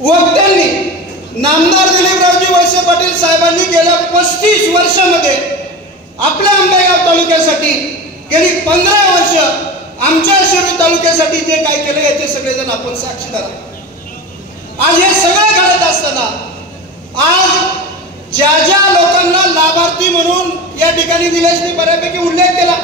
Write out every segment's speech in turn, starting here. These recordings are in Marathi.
वक्त्यांनी नामदार दिलीपरावजी वळसे पाटील साहेबांनी गेल्या 35 वर्षामध्ये आपल्या आंबेगाव तालुक्यासाठी गेली 15 वर्ष आमच्या शिरूर तालुक्यासाठी जे काय केलं याचे सगळेजण आपण साक्षीदार आहोत। आज हे सगळं घडत असताना आज ज्या ज्या लोकांना लाभार्थी म्हणून या ठिकाणी निलेश मी बऱ्यापैकी उल्लेख केला,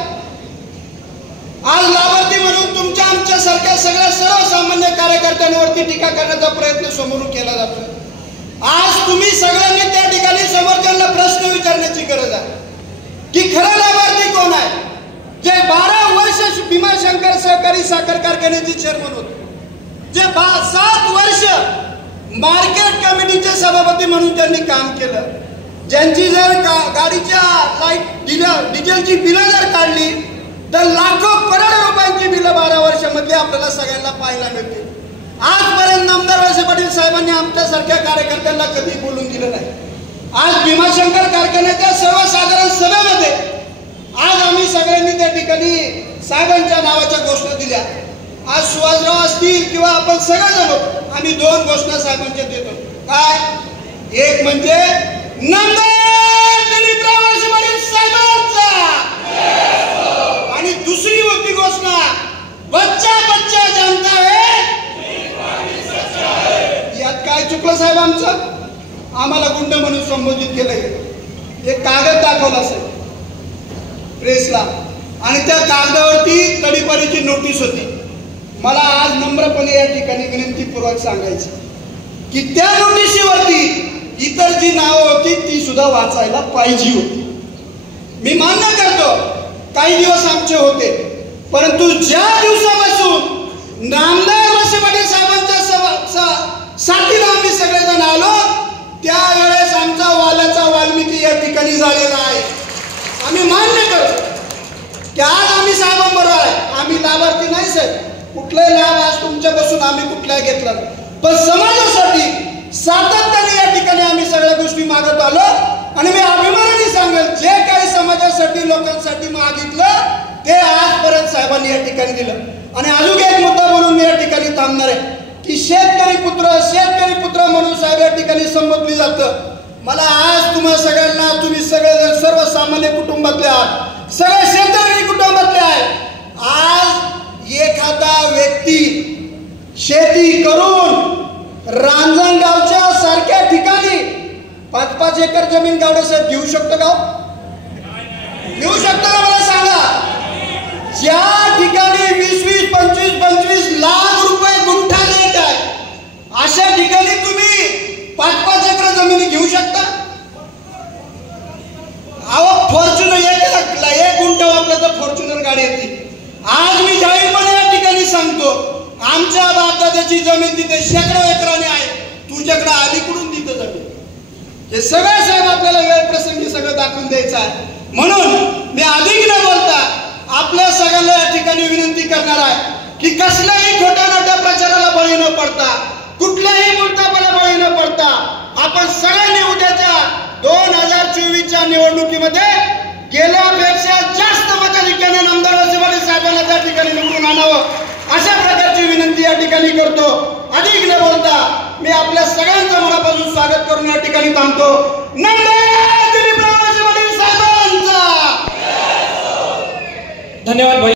आज लाभार्थी म्हणून तुमच्या आमच्या सारख्या सगळ्या सर्वसामान्य कार्यकर्त्यांवरती टीका करण्याचा प्रयत्न समोरून केला जातो। आज तुम्ही सगळ्यांनी त्या ठिकाणी समोरच्यांना प्रश्न विचारण्याची गरज आहे की खरा लाभार्थी कोण आहे। जे 12 वर्ष भीमाशंकर सहकारी साखर कारखान्याचे चेअरमन होते, जे 7 वर्ष मार्केट कमिटीचे सभापती म्हणून त्यांनी काम केलं, ज्यांची जर गाडीच्या लाईट डिझेलची बिलं जर काढली तर लाखो करोडो रुपयांची बिलं 12 वर्षांमध्ये आपल्याला सगळ्यांना पाहायला मिळते। आजपर्यंत नामदार वळसे पाटील साहेबांनी आमच्यासारख्या कार्यकर्त्यांना कधी बोलून दिलं नाही। आज भीमाशंकर कारखान्याच्या सर्वसाधारण सभेमध्ये आज आम्ही सगळ्यांनी त्या ठिकाणी साहेबांच्या नावाच्या घोषणा दिल्या। आज सुहासराव असतील किंवा आपण सगळेजण आम्ही 2 घोषणा साहेबांच्या देतो। काय? एक म्हणजे नामदार दिलीपराव वळसे पाटील साहेबांचा, आणि दुसरी होती घोषणा बच्चा बच्चा जानता है। यात काय चुकलं साहेब? आमचं आम्हाला गुंड म्हणून संबोधित केलं गेलं। एक कागद दाखवला असेल प्रेसला आणि त्या कागदावरती तडीपारीची नोटीस होती। मला आज नम्रपणे या ठिकाणी विनंतीपूर्वक सांगायचं की त्या नोटिशीवरती इतर जी नावं होती ती सुद्धा वाचायला पाहिजे होती। मी मान्य करतो काही दिवस आमचे होते, परंतु ज्या दिवसापासून नामदार वळसे पाटील साहेबांच्या साथीला आम्ही सगळेजण आलो त्यावेळेस आमचा वाल्याचा वाल्मिकी या ठिकाणी झालेला आहे। आम्ही मान्य करतो की आज आम्ही साहेबांबरोबर आहे। आम्ही लाभार्थी नाही साहेब, कुठलाही लाभ आज तुमच्यापासून आम्ही कुठलाही घेतला नाही, पण समाजासाठी सातत्याने या ठिकाणी आम्ही सगळ्या गोष्टी मागत आलो। आणि मी अभिमानाने सांगेल जे काही समाजासाठी लोकांसाठी मागितलं ते आजपर्यंत साहेबांनी या ठिकाणी दिलं। आणि अजून एक मुद्दा म्हणून मी या ठिकाणी थांबणार आहे की शेतकरी पुत्र म्हणून साहेब या ठिकाणी संबोधली जातं। मला आज तुम्हा सगळ्यांना, तुम्ही सगळेजण सर्वसामान्य कुटुंबातले आहात, सगळे शेतकरी कुटुंबातले आहेत। आज एखादा व्यक्ती शेती करून रांजणगावच्या सारख्या ठिकाणी 5-5 एकर जमीन गावडेसाहेब घेऊ शकतो का? घेऊ शकतो का? मला सांगा। ज्या ठिकाणी 20-20, 25-25 लाख रुपये गुंठा रेट आहे अशा ठिकाणी तुम्ही 5-5 एकर जमिनी घेऊ शकता? अहो फॉर्च्युनर 1 गुंठा वापरला तर फॉर्च्युनर गाडी येते। आज मी जाहीरपणे या ठिकाणी सांगतो आमच्या बापदादाची जमीन तिथे शेकडो एकराने आहे, तुझ्याकडे अलीकडून तिथं जमीन। हे सगळं साहेब आपल्याला वेळ प्रसंगी सगळं दाखवून द्यायचं आहे। म्हणून मी अधिक न बोलता आपल्या सगळ्यांना या ठिकाणी विनंती करणार आहे की कसल्याही खोट्या नाट्या प्रचाराला बळी न पडता, कुठल्याही मुद्द्याला बळी न पडता आपण सगळ्यांनी उद्याच्या 2024च्या निवडणुकीमध्ये गेल्यापेक्षा जास्त मताधिक्याने नामदार वळसे पाटील साहेबांना त्या ठिकाणी निवडून आणावं अशा प्रकारची विनंती या ठिकाणी करतो। अधिक न बोलता मी आपल्या सगळ्यांचं मनापासून स्वागत करून या ठिकाणी थांबतो। नामदार दिलीपराव वळसे पाटील साहेबांचा धन्यवाद।